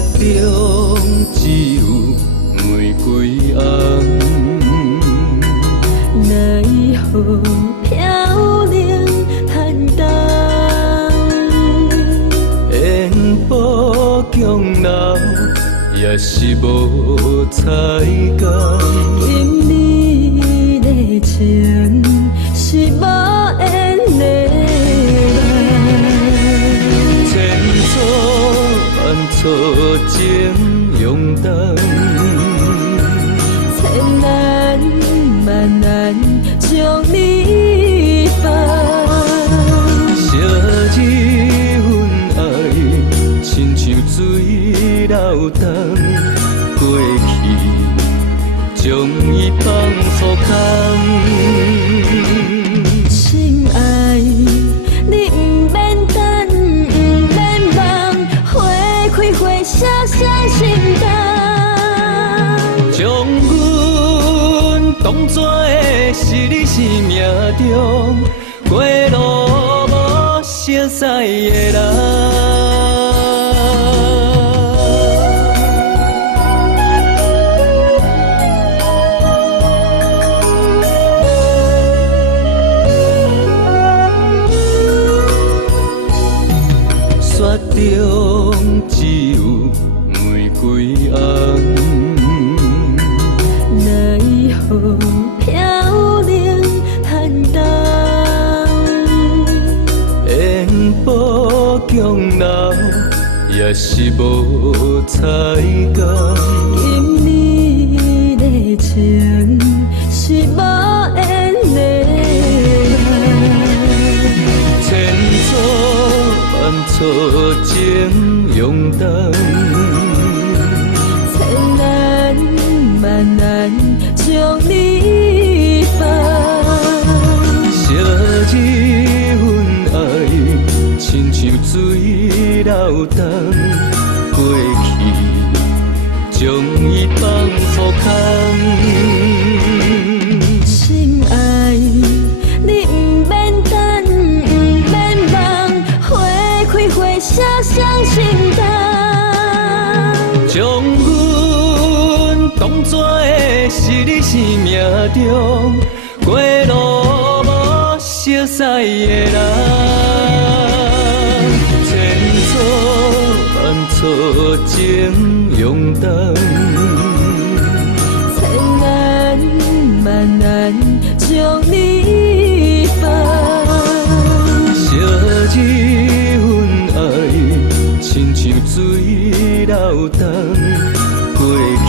中只有玫瑰红，奈何飘零寒冬？缘步强老，也是无彩工。今你的情是无缘的千错万错情用重，千难万难将你放。昔日阮爱，亲像水流动，过去将伊放粗空。心爱，你不免等，不免望，花开花谢双心动。将阮当作的是你生命中过路无熟悉的人。雪中只有玫瑰红，奈何飘零寒冬？缘步强老，也是无彩工。今你的情是无缘的千错万错情用重，千难万难将你放。昔日阮爱，亲像水流动，过去将伊放粗空。心爱，你不免等，不免望，花开花谢双心动。将阮当作的是你生命中过路无熟悉的人。千错万错情用重，千难万难将你放。昔日阮爱，亲像水流动，过去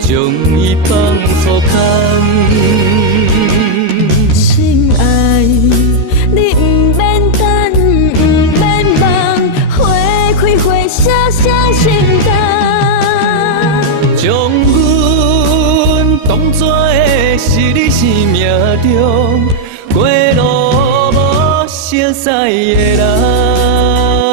将伊放粗空。心爱，你不免等，不免望，花开花谢双心动。将阮当作的是你生命中过路无熟悉的人。